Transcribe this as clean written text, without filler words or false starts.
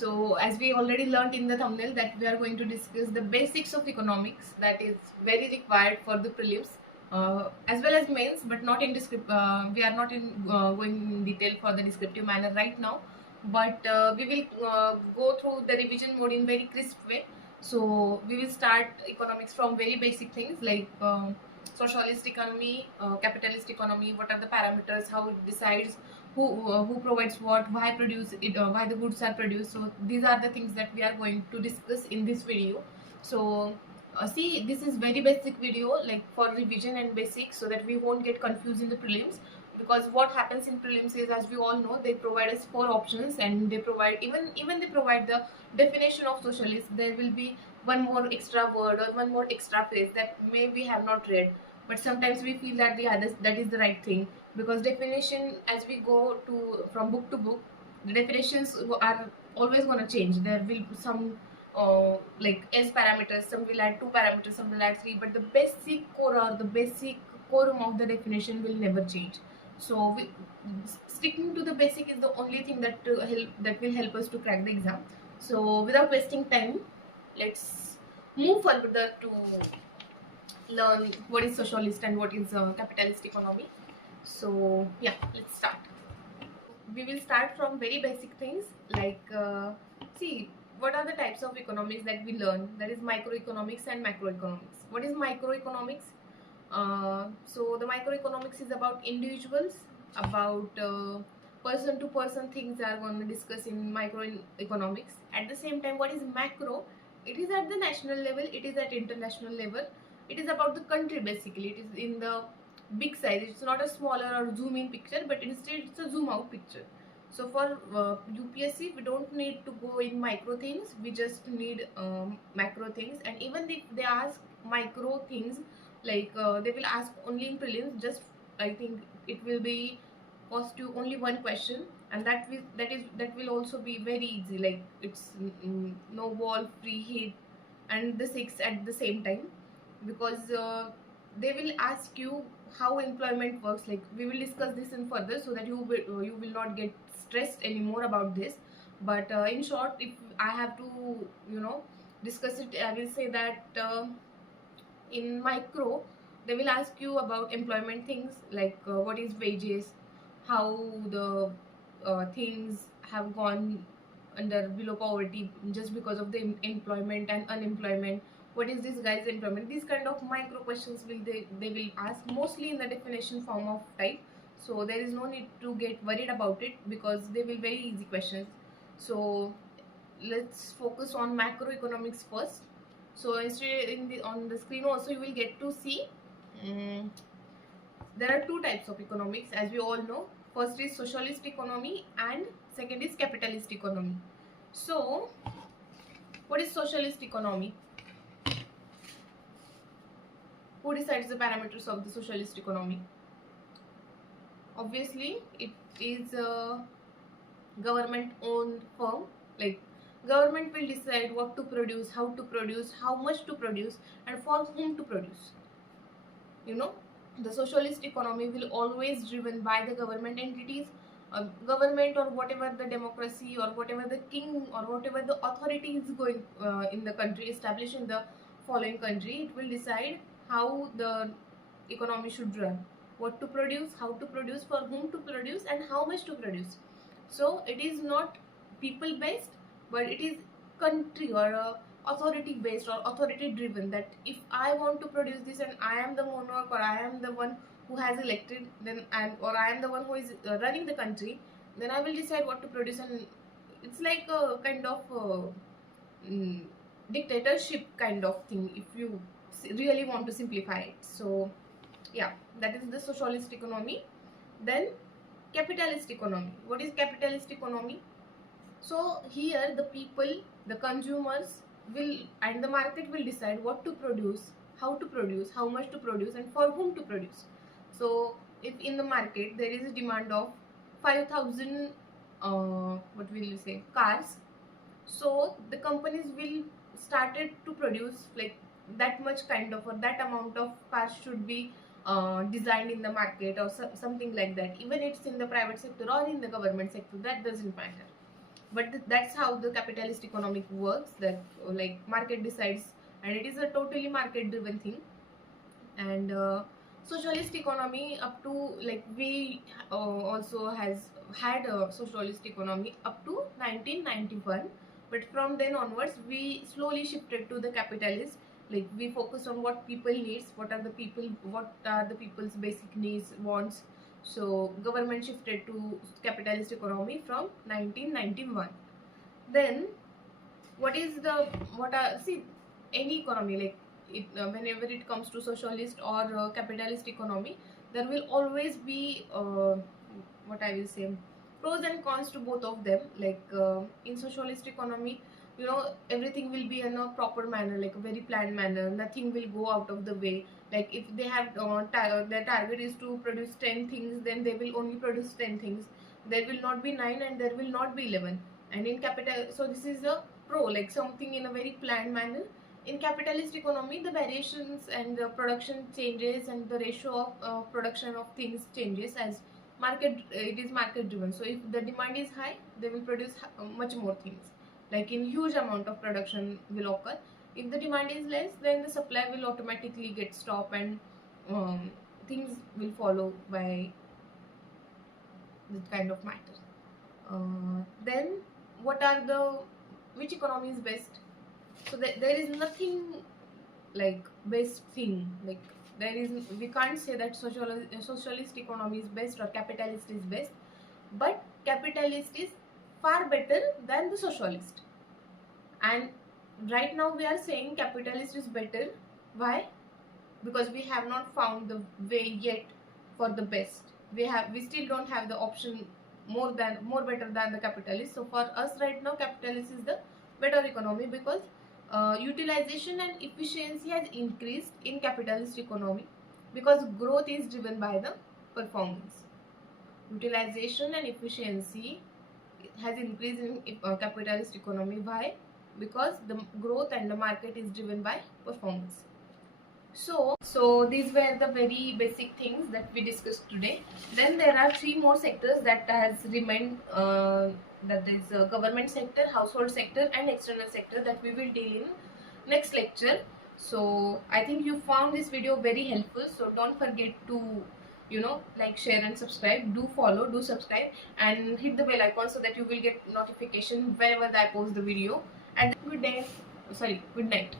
So as we already learned in the thumbnail that we are going to discuss the basics of economics that is very required for the prelims as well as mains, but not in we are not in going in detail for the descriptive manner right now, but we will go through the revision mode in very crisp way. So we will start economics from very basic things like socialist economy, capitalist economy, what are the parameters, how it decides who provides what, why produce it, why the goods are produced. So these are the things that we are going to discuss in this video. So see, this is very basic video like for revision and basics, so that we won't get confused in the prelims. Because what happens in prelims is, as we all know, they provide us 4 options, and they provide even they provide the definition of socialist. There will be one more extra word or one more extra phrase that may we have not read, but sometimes we feel that that is the right thing, because definition, as we go to from book to book, the definitions are always going to change. There will be some like S parameters, some will add 2 parameters, some will add 3, but the basic core or the basic quorum of the definition will never change. So sticking to the basic is the only thing that will help us to crack the exam. So without wasting time, let's move further to learn what is socialist and what is capitalist economy. So yeah, let's start. We will start from very basic things like see, what are the types of economics that we learn? That is microeconomics and macroeconomics. What is microeconomics? So the microeconomics is about individuals, about person to person things are going to discuss in microeconomics. At the same time, what is macro? It is at the national level, it is at international level, it is about the country basically. It is in the big size. It's not a smaller or zoom in picture, but instead it's a zoom out picture. So for UPSC, we don't need to go in micro things, we just need macro things. And even if they ask micro things, like they will ask only in prelims, just I think it will be cost you only one question, and that will also be very easy, like it's no wall, free hit, and the 6 at the same time. Because they will ask you how employment works. Like we will discuss this in further, so that you will not get stressed anymore about this. But in short, if I have to discuss it, I will say that in micro they will ask you about employment things, like what is wages, how the things have gone under below poverty just because of the employment and unemployment. What is this guy's employment? These kind of micro questions they will ask, mostly in the definition form of type. So there is no need to get worried about it, because they will very easy questions. So let's focus on macroeconomics first. So instead, on the screen also you will get to see there are 2 types of economics, as we all know. First is socialist economy and second is capitalist economy. So what is socialist economy? Who decides the parameters of the socialist economy? Obviously it is a government owned firm. Like government will decide what to produce, how to produce, how much to produce, and for whom to produce. The socialist economy will always driven by the government entities. Government, or whatever the democracy, or whatever the king, or whatever the authority is going in the country, established in the following country, it will decide how the economy should run, what to produce, how to produce, for whom to produce, and how much to produce. So it is not people based, but it is country or authority based or authority driven, that if I want to produce this and I am the monarch, or I am the one who has elected, then or I am the one who is running the country, then I will decide what to produce. And it's like a kind of dictatorship kind of thing, if you really want to simplify it. So yeah, that is the socialist economy. Then capitalist economy. What is capitalist economy? So here the people, the consumers will, and the market will decide what to produce, how much to produce, and for whom to produce. So if in the market there is a demand of 5,000 what will you say, cars, so the companies will started to produce like that much kind of, or that amount of cars should be designed in the market, or something like that. Even it's in the private sector or in the government sector, that doesn't matter. but that's how the capitalist economic works, that like market decides, and it is a totally market driven thing. And socialist economy up to, like, we also has had a socialist economy up to 1991, but from then onwards we slowly shifted to the capitalist. Like, we focus on what people needs, what are the people's basic needs, wants. So government shifted to capitalist economy from 1991. Then what is the what are see any economy, like whenever it comes to socialist or capitalist economy, there will always be what I will say, pros and cons to both of them. Like in socialist economy, everything will be in a proper manner, like a very planned manner, nothing will go out of the way. Like if they have their target is to produce 10 things, then they will only produce 10 things. There will not be 9 and there will not be 11. And in capital, so this is a pro, like something in a very planned manner. In capitalist economy, the variations and the production changes, and the ratio of production of things changes as market. It is market driven, so if the demand is high, they will produce much more things, like in huge amount of production will occur. If the demand is less, then the supply will automatically get stopped, and things will follow by this kind of matter. Then what are the which economy is best? So there is nothing like best thing. Like there is, we can't say that socialist economy is best or capitalist is best, but capitalist is far better than the socialist. And right now we are saying capitalist is better. Why? Because we have not found the way yet for the best. We still don't have the option more better than the capitalist. So for us right now, capitalist is the better economy, because utilization and efficiency has increased in capitalist economy, because growth is driven by the performance. Utilization and efficiency has increased in capitalist economy. Why? Because the growth and the market is driven by performance. So these were the very basic things that we discussed today. Then there are 3 more sectors that has remained, that is government sector, household sector, and external sector, that we will deal in next lecture. So I think you found this video very helpful. So don't forget to like, share and subscribe. Do follow, do subscribe, and hit the bell icon so that you will get notification whenever I post the video. And good day, sorry, good night.